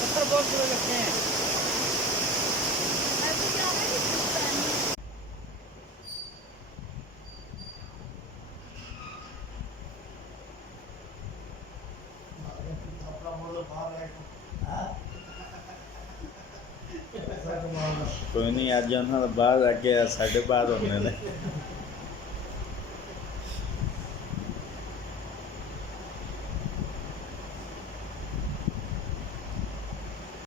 पत्थर बहुत बुरे लगते हैं। कोई नहीं, अज उन्होंने बाहर आके 12:30 होने ने।